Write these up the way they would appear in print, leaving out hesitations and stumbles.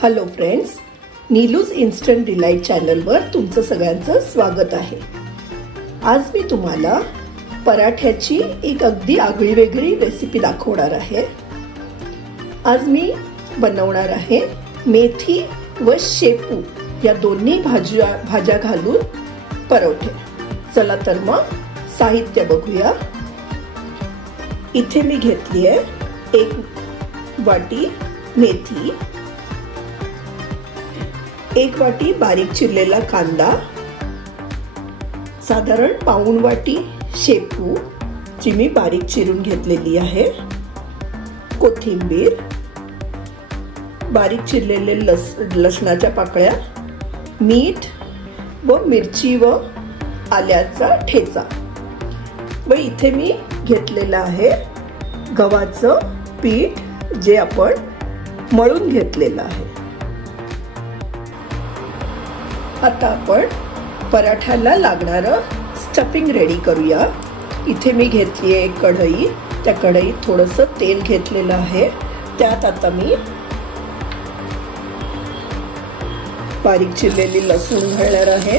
Hello friends, नीलूज instant delight चॅनलवर तुमचं सगळ्यांचं स्वागत आहे। आज मी तुम्हाला पराठ्याची एक अगदी आगळीवेगळी रेसिपी दाखवणार आहे। आज मी बनवणार आहे मेथी व शेपू या दोन्ही भाज्या घालून परोठे। चला तर मग साहित्य बघूया। इथे मी घेतली आहे 1 वाटी मेथी, 1 वाटी बारीक चिरलेला कांदा, साधारण पाऊण वाटी शेपू जी मी बारीक चिरून घेतलेली आहे, कोथिंबीर, बारीक चिरलेले लसणाच्या पाकळ्या, मीठ व मिरची व आल्याचा ठेचा व इथे मी घेतलेलं आहे गव्हाचं पीठ जे आपण मळून घेतलेलं आहे। आता आपण पराठ्याला लागणारं स्टफिंग रेडी करूया। इथे मी घेतली आहे एक कढई, त्या कढईत थोडंसं तेल घेतलेलं आहे। त्यात आता मी बारीक चिरलेली लसूण घालणार आहे,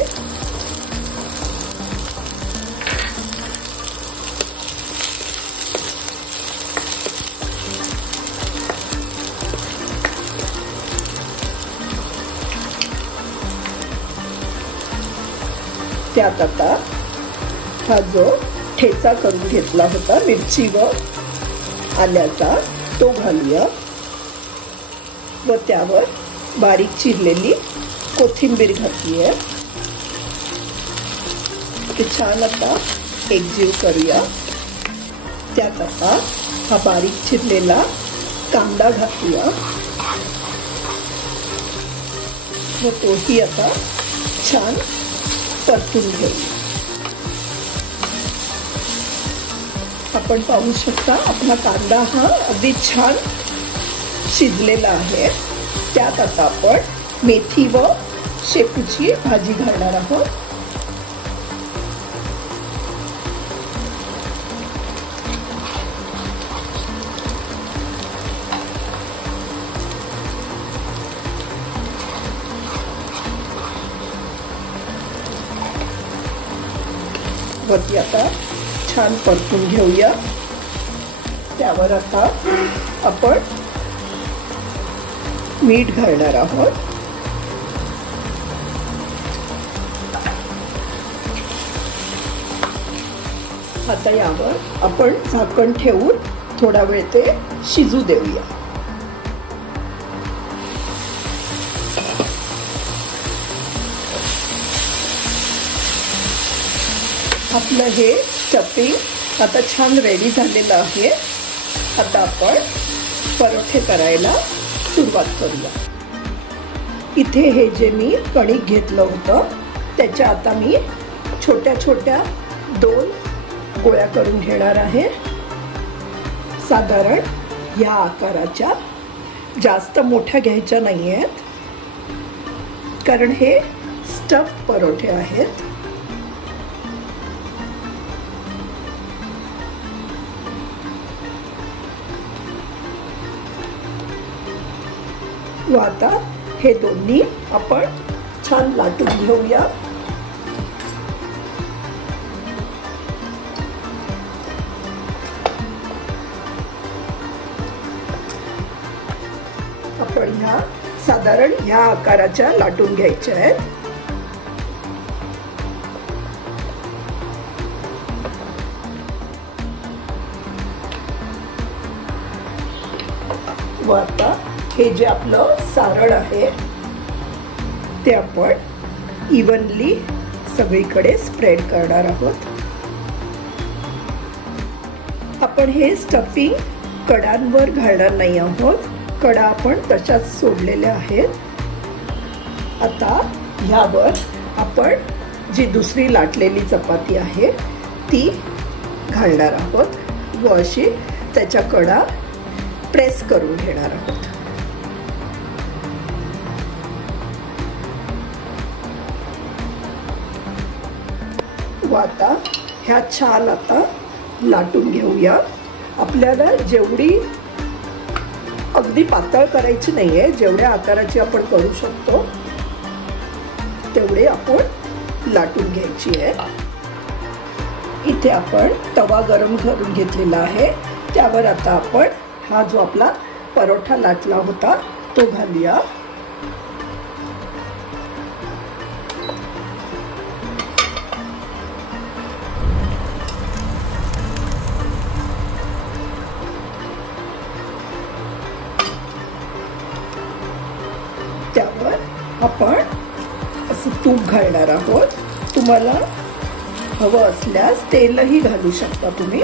त्यात आता हा जो ठेचा करून घेतला होता मिरची व आल्याचा तो घालूया व त्यावर बारीक चिरलेली कोथिंबीर घातली आहे। ते छान आता एकजीव करूया। त्यात आता हा बारीक चिरलेला कांदा घालूया व तोही आता छान परतून घेऊ। आपण पाहू शकता आपला कांदा हा अगदी छान शिजलेला आहे। त्यात आता आपण मेथी व शेपूची भाजी घालणार आहोत। वरती आता छान परतून घेऊया। त्यावर आता आपण मीठ घालणार आहोत। आता यावर आपण झाकण ठेवून थोडा वेळ ते शिजू देऊया। आपलं हे स्टफिंग आता छान रेडी झालेलं आहे। आता आपण परोठे करायला सुरुवात करूया। इथे हे जे मी कणिक घेतलं होतं त्याच्या आता मी छोट्या छोट्या 2 गोळ्या करून घेणार आहे। साधारण या आकाराच्या, जास्त मोठ्या घ्यायच्या नाही आहेत कारण हे स्टफ परोठे आहेत। व आता हे दोन्ही आपण छान लाटून घेऊया. आपण ह्या साधारण ह्या आकाराच्या लाटून घ्यायच्या आहेत. व आता हे जे आपलं सारण आहे ते आपण इव्हनली सगळीकडे स्प्रेड करणार आहोत. आपण हे स्टफिंग कडांवर घालणार नाही आहोत. कडा आपण तशाच सोडलेल्या आहेत. आता ह्यावर आपण जी दुसरी लाटलेली चपाती आहे ती घालणार आहोत व अशी त्याच्या कडा प्रेस करून घेणार आहोत. व आता ह्या छान आता लाटून घेऊया. आपल्याला जेवढी अगदी पातळ करायची नाहीये, जेवढ्या आकाराची आपण करू शकतो तेवढे आपण लाटून घ्यायची आहे. इथे आपण तवा गरम करून घेतलेला आहे. त्यावर आता आपण हा जो आपला परोठा लाटला होता तो घालूया. त्यावर आपण असं तूप घालणार आहोत. तुम्हाला हवं असल्यास तेलही घालू शकता तुम्ही.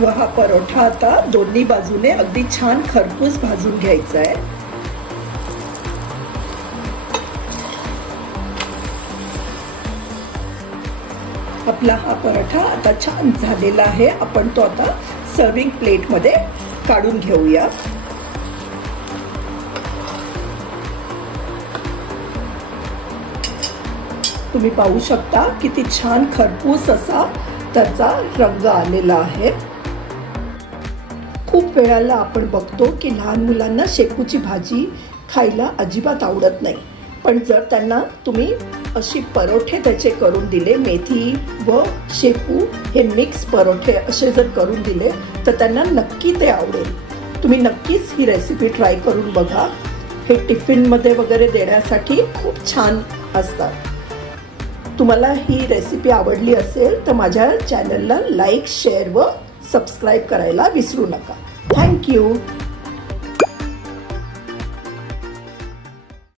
व हा परोठा आता दोन्ही बाजूने अगदी छान खरपूस भाजून घ्यायचा आहे. आपला हा परोठा आता छान झालेला आहे. आपण तो आता सर्विंग प्लेट मध्ये काढून घेऊया. तुम्ही पाहू शकता किती छान खरपूस असा त्याचा रंग आलेला आहे. खूप वेळाला आपण बघतो की लहान मुलांना शेपूची भाजी खायला अजिबात आवडत नाही. पण जर त्यांना तुम्ही अशी परोठे त्याचे करून दिले, मेथी व शेपू हे मिक्स परोठे असे जर करून दिले तर त्यांना नक्की ते आवडेल. तुम्ही नक्कीच ही रेसिपी ट्राय करून बघा. हे टिफिनमध्ये वगैरे देण्यासाठी खूप छान असतात. तुम्हाला ही रेसिपी आवडली असेल तर माझ्या चॅनलला लाईक, शेअर व सबस्क्राईब करायला विसरू नका. थँक्यू.